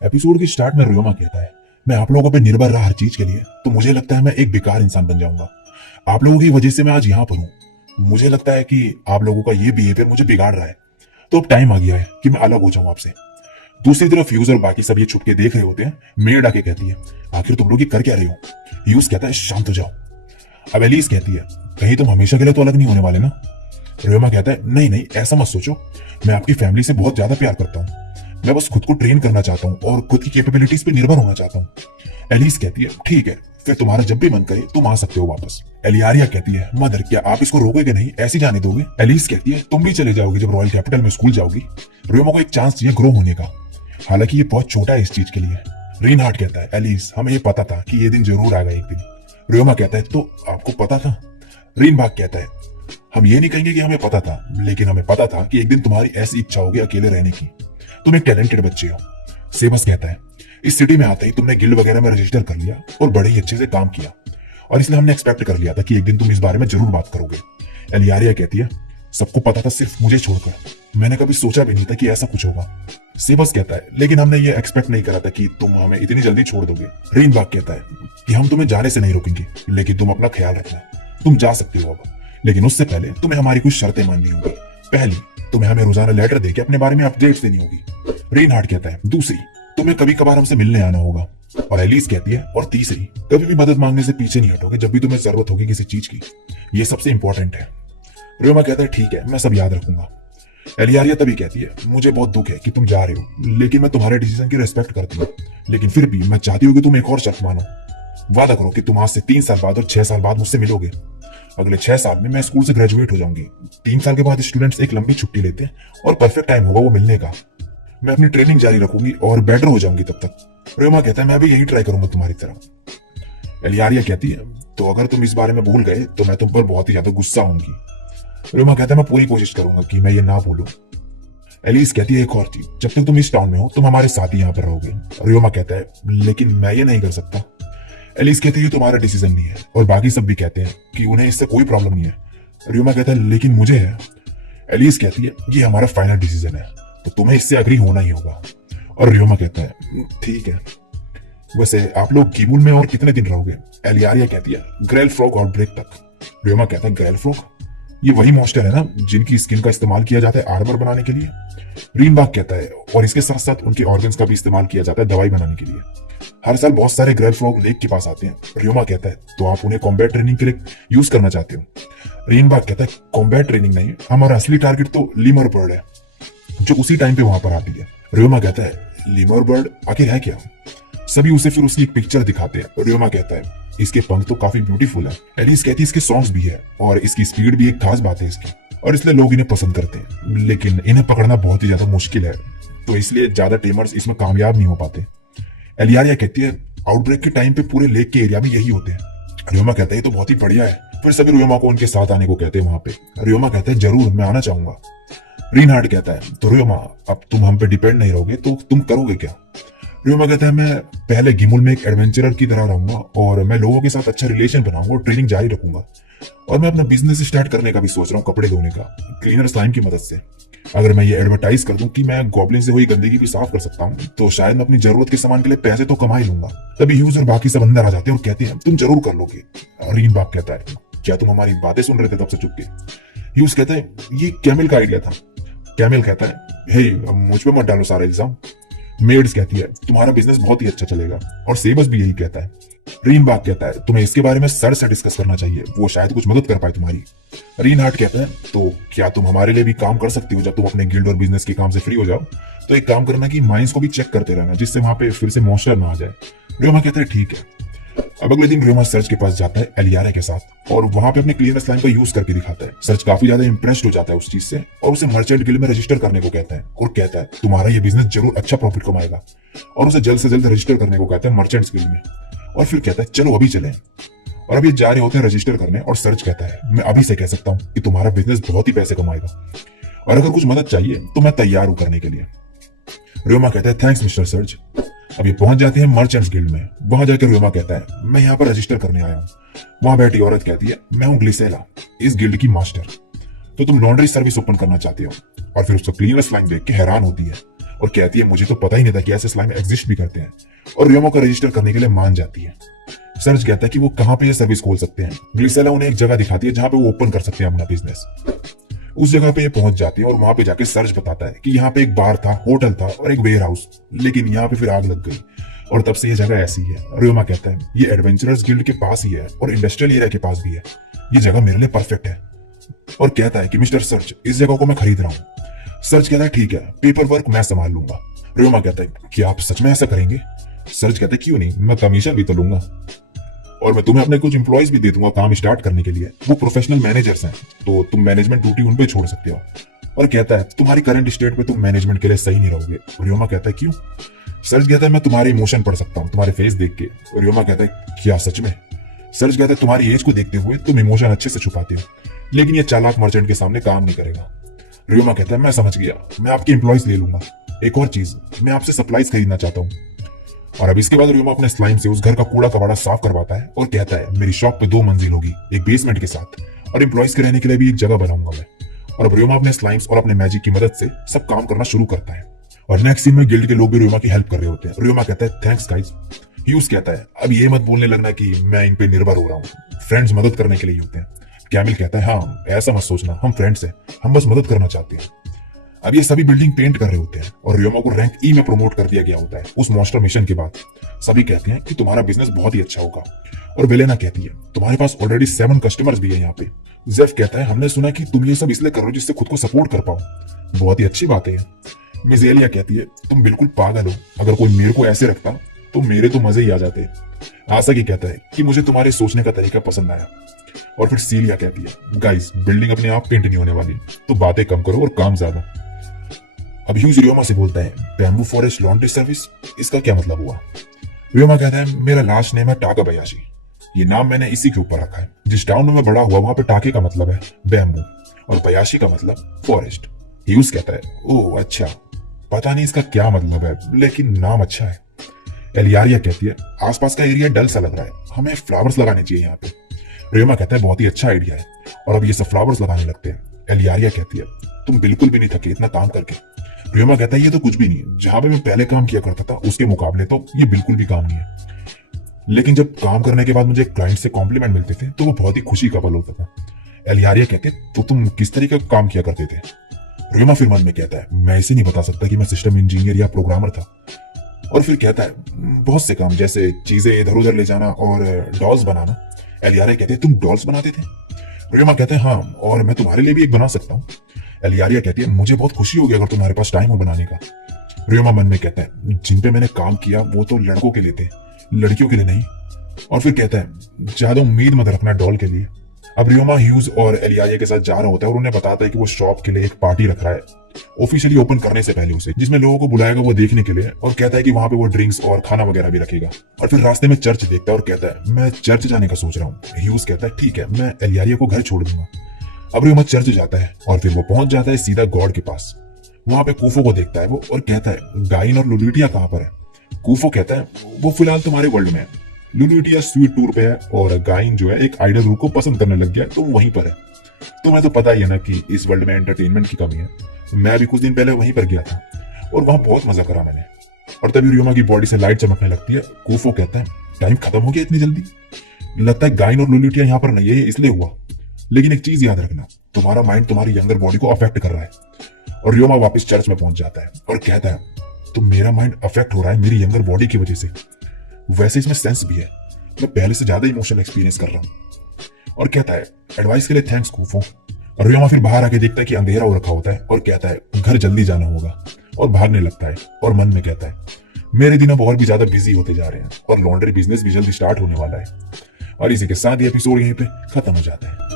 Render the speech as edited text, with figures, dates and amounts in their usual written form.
Episode की start में रियोमा कहता है, मैं आप लोगों पे निर्भर रहा हर चीज के लिए तो मुझे लगता है मैं एक बेकार इंसान बन जाऊंगा। आप लोगों की वजह से मैं आज यहाँ पर हूँ। मुझे लगता है कि आप लोगों का ये बिहेवियर मुझे बिगाड़ रहा है, तो अब टाइम आ गया है कि मैं अलग हो जाऊं आपसे। दूसरी तरफ यूज और बाकी सब ये छुप के देख रहे होते हैं। मेड आके कहती है, आखिर तुम लोग ये कर क्या रहे हो। यूज कहता है, शांत हो जाओ। अब एलिस कहती है, कहीं तुम हमेशा के लिए तो अलग नहीं होने वाले ना। रियोमा कहता है, नहीं नहीं ऐसा मत सोचो, मैं आपकी फैमिली से बहुत ज्यादा प्यार करता हूँ। मैं बस खुद को ट्रेन करना चाहता हूँ और खुद की कैपेबिलिटीज पे निर्भर होना चाहता हूँ। एलिस कहती है, ठीक है, फिर तुम्हारा जब भी मन करे तुम आ सकते हो वापस। एलियारिया कहती है, मदर क्या आप इसको रोकोगे नहीं, ऐसी जाने दोगे। एलिस कहती है, तुम भी चले जाओगे जब रॉयल कैपिटल में स्कूल जाओगी। रियोमा को एक चांस चाहिए ग्रो होने का, हालांकि ये बहुत छोटा है इस चीज के लिए। रीनहार्ट कहता है, एलिस हमें ये पता था कि ये दिन जरूर आएगा एक दिन। रियोमा कहता है, तो आपको पता था। रीनबाग कहता है, हम ये नहीं कहेंगे कि हमें पता था, लेकिन हमें पता था कि एक दिन तुम्हारी ऐसी इच्छा होगी अकेले रहने की। तुम एक टैलेंटेड बच्चे हो। सेबस कहता है, इस सिटी में आते ही तुमने गिल्ड वगैरह में रजिस्टर कर लिया और बड़े ही अच्छे से काम किया, और इसलिए हमने एक्सपेक्ट कर लिया था कि एक दिन तुम इस बारे में जरूर बात करोगे। एलियारिया कहती है, सबको पता था सिर्फ मुझे छोड़कर, मैंने कभी सोचा भी नहीं था कि ऐसा कुछ होगा। सेबस कहता है, लेकिन हमने ये एक्सपेक्ट नहीं करा था कि तुम हमें इतनी जल्दी छोड़ दोगे। रीनबाग कहता है कि हम तुम्हें जाने से नहीं रोकेंगे, लेकिन तुम अपना ख्याल रखना। तुम जा सकते हो अब, लेकिन उससे पहले तुम्हें हमारी कुछ शर्तें माननी होगी। पहली, तुम्हें हमें रोजाना लेटर देके अपने बारे में अपडेट्स देनी होगी। रीनहार्ट कहता है, दूसरी, तुम्हें कभी कभार हमसे मिलने आना होगा। और एलिस कहती है, और तीसरी, कभी भी मदद मांगने से पीछे नहीं हटोगे जब भी तुम्हें जरूरत होगी किसी चीज की। ये सबसे इंपॉर्टेंट है। रियोमा कहता है, ठीक है, मैं सब याद रखूंगा। एलियारिया तभी कहती है, मुझे बहुत दुख है कि तुम जा रहे हो, लेकिन मैं तुम्हारे डिसीजन की रिस्पेक्ट करती हूँ। लेकिन फिर भी मैं चाहती हूँ कि तुम एक और शर्त मानो। वादा करो कि तुम आज से 3 साल बाद और 6 साल बाद मुझसे मिलोगे। अगले 6 साल में मैं स्कूल से ग्रेजुएट हो जाऊंगी। 3 साल के बाद स्टूडेंट्स एक लंबी छुट्टी लेते हैं और परफेक्ट टाइम होगा वो मिलने का। मैं अपनी ट्रेनिंग जारी रखूंगी और बेटर हो जाऊंगी तब तक। रियोमा कहता है, मैं भी यही ट्राई करूंगा तुम्हारी तरह। एलियारिया कहती है, तो अगर तुम इस बारे में भूल गए तो मैं तुम पर बहुत ही ज्यादा गुस्सा होंगी। रियोमा कहता है, मैं पूरी कोशिश करूंगा कि मैं ये ना भूलूं। एलिस कहती है, एक और चीज, जब तक तुम इस टाउन में हो तुम हमारे साथ ही यहाँ पर रहोगे। रियोमा कहता है, लेकिन मैं ये नहीं कर सकता। एलिस कहती है, तुम्हारा डिसीजन नहीं है, और बाकी सब भी कहते हैं कि उन्हें इससे कोई प्रॉब्लम नहीं है। रियोमा कहता है, लेकिन मुझे है। एलिस कहती है, ये हमारा फाइनल डिसीजन है, तो तुम्हें इससे अग्री होना ही होगा। और रियोमा कहता है, ठीक है, वैसे आप लोग कीबुल में और कितने दिन रहोगे। एलियारिया कहती है, ग्रेल फ्रॉग आउटब्रेक तक। रियोमा कहता है, ग्रेल फ्रॉग, ये वही मॉन्स्टर है ना जिनकी स्किन का इस्तेमाल किया जाता है आर्मर बनाने के लिए। रीनबाग कहता है, और इसके साथ साथ उनके ऑर्गन्स का भी इस्तेमाल किया जाता है दवाई बनाने के लिए। हर साल बहुत सारे ग्रेल फ्रॉग लेक के पास आते हैं। रियोमा कहता है, तो आप उन्हें कॉम्बैट ट्रेनिंग के लिए यूज करना चाहते हो। रीनबाग कहता है, कॉम्बैट ट्रेनिंग नहीं, हमारा असली टारगेट तो लीमर बर्ड है जो उसी टाइम पे वहां पर आती है। रियोमा कहता है, लीमर बर्ड आखिर है क्या। सभी उसे फिर उसकी एक पिक्चर दिखाते हैं। रियोमा कहता है, इसके पंख तो काफी ब्यूटीफुल है। एलिस कहती है, इसके सॉन्ग्स भी है और इसकी स्पीड भी एक खास बात है इसकी, और इसलिए लोग इन्हें पसंद करते हैं, लेकिन इन्हें पकड़ना बहुत ही ज्यादा मुश्किल है, तो इसलिए ज्यादा टेमर्स इसमें कामयाब नहीं हो पाते। एलियारिया कहती है, आउटब्रेक के टाइम पे पूरे लेक के एरिया में यही होते हैं। रियोमा कहता है, ये तो बहुत ही बढ़िया है। फिर सभी रियोमा को उनके साथ आने को कहते हैं वहां पे। रियोमा कहता है, जरूर मैं आना चाहूंगा। रीनहार्ट कहता है, तो रियोमा अब तुम हम पे डिपेंड नहीं रहोगे तो तुम करोगे क्या। रियोमा कहता है, मैं पहले गिमुल में एक एडवेंचरर की तरह रहूंगा और मैं लोगों के साथ अच्छा रिलेशन बनाऊंगा और ट्रेनिंग जारी रखूंगा, और मैं अपना बिजनेस स्टार्ट करने का भी सोच रहा हूँ, कपड़े धोने का, क्लीनर स्लाइम की मदद से। अगर मैं ये एडवर्टाइज कर दूं कि मैं गॉब्लिन से हुई गंदगी भी साफ कर सकता हूँ, तो शायद मैं अपनी जरूरत के सामान के लिए पैसे तो कमा ही लूंगा। तभी ह्यूज और बाकी सब अंदर आ जाते हैं और कहते हैं, तुम जरूर कर लोगे। रीनबाग कहता है, क्या तुम हमारी बातें सुन रहे थे तब से चुप के। ह्यूज कहता है, ये कैमिल का आइडिया था। कैमिल कहता है, हे मुझ पे मत डालो सारा इल्जाम। मेड्स कहती है, तुम्हारा बिजनेस बहुत ही अच्छा चलेगा, और सेबस भी यही कहता है। रीनबाग कहता है, तुम्हें इसके बारे में सर से डिस्कस करना चाहिए, वो शायद कुछ मदद कर पाए तुम्हारी। रीनहार्ट कहता है, तो क्या तुम हमारे लिए भी काम कर सकती हो जब तुम अपने गिल्ड और बिजनेस के काम से फ्री हो जाओ। तो एक काम करना कि माइंस को भी चेक करते रहना, जिससे वहां पे फिर से मॉन्स्टर ना आ जाए। रियोमा कहता है, ठीक है। अब अगले दिन रियोमा सर्च के पास जाता है एलियारा के साथ, और वहां पे अपने क्लीनर स्लाइम का यूज करके दिखाता है। सर्च काफी ज्यादा इंप्रेस्ड हो जाता है उस चीज से, और उसे मर्चेंट गिल्ड में रजिस्टर करने को कहता है, और कहता है, तुम्हारा ये बिजनेस जरूर अच्छा प्रॉफिट कमाएगा, और उसे जल्द से जल्द रजिस्टर करने को कहता है मर्चेंट्स गिल्ड में। और फिर कहता है, चलो अभी चलें। और अब ये जा रहे होते हैं रजिस्टर करने, और सर्च कहता है, मैं अभी से कह सकता हूँ कि तुम्हारा बिजनेस बहुत ही पैसे कमाएगा, और अगर कुछ मदद चाहिए तो मैं तैयार हूं करने के लिए। रियोमा कहता है, थैंक्स मिस्टर सर्च। अब ये पहुंच जाते हैं मर्चेंट्स गिल्ड में। वहां जाकर रियोमा कहता है, मैं यहाँ पर रजिस्टर करने आया हूँ। वहां बैठी औरत कहती है, मैं हूँ ग्लिसेला, इस गिल्ड की मास्टर। तो तुम लॉन्ड्री सर्विस ओपन करना चाहते हो। और फिर उसका क्लीनर स्लाइम देख के हैरान होती है, और कहती है मुझे तो पता ही नहीं था कि ऐसे स्लाइम एग्जिस्ट भी करते हैं, और रियोमा को रजिस्टर करने के लिए मान जाती है। सर्ज कहता है कि वो कहाँ पे ये सर्विस खोल सकते हैं। ग्लिसेला उन्हें एक जगह दिखाती है जहाँ पे वो ओपन कर सकते हैं अपना बिजनेस। उस जगह पे ये पहुंच जाती है और वहां पे जाके सर्च बताता है कि यहाँ पे एक बार था, होटल था और एक वेयर हाउस, लेकिन यहाँ पे फिर आग लग गई और तब से ये जगह ऐसी है। रियोमा कहता है ये एडवेंचरर्स गिल्ड के पास ही है और इंडस्ट्रियल एरिया के पास भी है, ये जगह मेरे लिए परफेक्ट है। और कहता है कि मिस्टर सर्च, इस जगह को मैं खरीद रहा हूँ। सर्च कहता है ठीक है, पेपर वर्क मैं संभाल लूंगा। रियोमा कहता है कि आप सच में ऐसा करेंगे? सर्च कहता है क्यों नहीं, मैं कमीशन भी तो लूंगा और मैं तुम्हें अपने कुछ एम्प्लॉयज भी दे दूंगा काम स्टार्ट करने के लिए, वो प्रोफेशनल मैनेजर्स हैं, तो तुम मैनेजमेंट ड्यूटी उन पे छोड़ सकते हो। और कहता है तुम्हारी करंट स्टेट पे तुम मैनेजमेंट के लिए सही नहीं रहोगे। रियोमा कहता है क्यों? सर्च कहता है मैं तुम्हारे इमोशन पढ़ सकता हूँ तुम्हारे फेस देख के। रियोमा कहता है क्या सच में? सर्च कहता है तुम्हारी एज को देखते हुए तुम इमोशन अच्छे से छुपाते हो, लेकिन ये चालाक मर्चेंट के सामने काम नहीं करेगा। रियोमा कहता है मैं समझ गया, मैं आपके एम्प्लॉयज ले लूंगा। एक और चीज, मैं आपसे सप्लाईज खरीदना चाहता हूँ। और अब इसके बाद रियोमा अपने स्लाइम से उस घर का कूड़ा कबाड़ा साफ करवाता है और कहता है मेरी शॉप पे 2 मंजिल होगी, एक बेसमेंट के साथ, और एम्प्लॉयज के रहने के लिए भी एक जगह बनाऊंगा मैं। और अब रियोमा अपने स्लाइम्स और अपने मैजिक की मदद से सब काम करना शुरू करता है। और नेक्स्ट सीन में गिल्ड के लोग भी रियोमा की हेल्प कर रहे होते हैं। रियोमा कहता है थैंक्स गाइस। ह्यूज कहता है अब ये मत बोलने लगना कि मैं इन पे निर्भर हो रहा हूँ, फ्रेंड्स मदद करने के लिए होते हैं। कैमिल कहता है हाँ ऐसा मत सोचना, हम फ्रेंड्स हैं, हम बस मदद करना चाहते हैं। अब ये सभी बिल्डिंग पेंट कर रहे होते हैं और रियोमा को रैंक ई में प्रमोट कर दिया गया होता है उस मॉन्स्टर मिशन के बाद। सभी कहते हैं कि तुम्हारा बिजनेस बहुत ही अच्छा होगा और वेलेना कहती है तुम्हारे पास ऑलरेडी 7 कस्टमर्स भी है यहाँ पे। जेफ कहता है हमने सुना कि तुम ये सब इसलिए कर रहे हो जिससे खुद को सपोर्ट कर पाओ, बहुत ही अच्छी बात है। मिजेलिया कहती है तुम बिल्कुल पागल हो, अगर कोई मेरे को ऐसे रखता तो मेरे तो मजे ही आ जाते। आशा की कहता है कि मुझे तुम्हारे सोचने का तरीका पसंद आया। और फिर सीलिया कहती है गाइस बिल्डिंग अपने आप पेंट नहीं होने वाली, तो बातें कम करो और काम ज्यादा। अब ह्यूज रियोमा से बोलता है बैम्बू फॉरेस्ट लॉन्ड्री सर्विस, इसका क्या मतलब हुआ? रियोमा कहता है मेरा लास्ट नेम है टाका बयाशी, ये नाम मैंने इसी के ऊपर रखा है, जिस टाउन में मैं बड़ा हुआ वहां पे टाके का मतलब है बैम्बू और बयाशी का मतलब फॉरेस्ट। ह्यूज कहता है ओह अच्छा, पता नहीं इसका क्या मतलब है, लेकिन नाम अच्छा है। एलियारिया कहती है आसपास का एरिया डल सा लग रहा है, हमें फ्लावर्स लगाने चाहिए यहाँ पे। रियोमा कहता है बहुत ही अच्छा आइडिया है, और अब ये सब फ्लावर्स लगाने लगते हैं। एलियारिया कहती है तुम बिल्कुल भी नहीं थके इतना काम करके। रियोमा कहता है ये तो कुछ भी नहीं, जहां पे मैं पहले काम किया करता था उसके मुकाबले तो ये बिल्कुल भी काम नहीं है, लेकिन जब काम करने के बाद मुझे क्लाइंट से कॉम्प्लीमेंट मिलते थे तो वो बहुत ही खुशी का पल होता था। एलियारिया कहते तो तुम किस तरीके का काम किया करते थे? रियोमा फिर मन में कहता है मैं इसे नहीं बता सकता कि मैं सिस्टम इंजीनियर या प्रोग्रामर था। और फिर कहता है बहुत से काम, जैसे चीजें इधर उधर ले जाना और डॉल्स बनाना। एलियारिया कहते तुम डॉल्स बनाते थे? रियोमा कहते हैं हाँ, और मैं तुम्हारे लिए भी एक बना सकता हूँ। एलियारिया कहती है मुझे बहुत खुशी होगी अगर तुम्हारे पास टाइम हो बनाने का। रियोमा मन में कहता है जिन पे मैंने काम किया वो तो लड़कों के लिए थे, लड़कियों के लिए नहीं। और फिर कहता है ज्यादा उम्मीद मत रखना डॉल के लिए। अब रियोमा ह्यूज और एलियारिया के साथ जा रहा होता है और उन्हें बताता है कि वो शॉप के लिए एक पार्टी रख रहा है ऑफिशियली ओपन करने से पहले उसे, जिसमें लोगों को बुलाएगा वो देखने के लिए, और कहता है कि वहां पे वो ड्रिंक्स और खाना वगैरह भी रखेगा। और फिर रास्ते में चर्च देखता है और कहता है मैं चर्च जाने का सोच रहा हूँ। ह्यूज कहता है ठीक है, मैं एलियारिया को घर छोड़ दूंगा। अब रियोमा चर्च जाता है और फिर वो पहुंच जाता है सीधा गॉड के पास। वहां पे कूफो को देखता है वो और कहता है गाइन और लुलिटिया कहाँ पर है? कूफो कहता है वो फिलहाल तुम्हारे वर्ल्ड में है, लुलिटिया स्वीट टूर पे है और गाइन जो है एक आइडल रूप को पसंद करने लग गया तो वहीं पर है। तुम्हें तो पता ही है ना कि इस वर्ल्ड में एंटरटेनमेंट की कमी है, मैं भी कुछ दिन पहले वहीं पर गया था और वहां बहुत मजा करा मैंने। और तभी रियोमा की बॉडी से लाइट चमकने लगती है। कूफो कहता है टाइम खत्म हो गया इतनी जल्दी? लगता है गाइन और लुलिटिया यहाँ पर नहीं है, इसलिए हुआ, लेकिन एक चीज याद रखना, तुम्हारा माइंड तुम्हारी यंगर बॉडी को अफेक्ट कर रहा है। और रियोमा वापस चर्च में पहुंच जाता है और कहता है तो मेरा माइंड अफेक्ट हो रहा है मेरी यंगर बॉडी की वजह से, वैसे इसमें सेंस भी है, मैं पहले से ज्यादा इमोशनल एक्सपीरियंस कर रहा हूँ। और कहता है एडवाइस के लिए थैंक्स कूफो। और रियोमा फिर बाहर आके देखता है कि अंधेरा हो रखा होता है और कहता है घर जल्दी जाना होगा, और भागने लगता है और मन में कहता है मेरे दिन अब और भी ज्यादा बिजी होते जा रहे हैं और लॉन्ड्री बिजनेस भी जल्दी स्टार्ट होने वाला है। और इसी के साथ ये एपिसोड यहीं पे खत्म हो जाता है।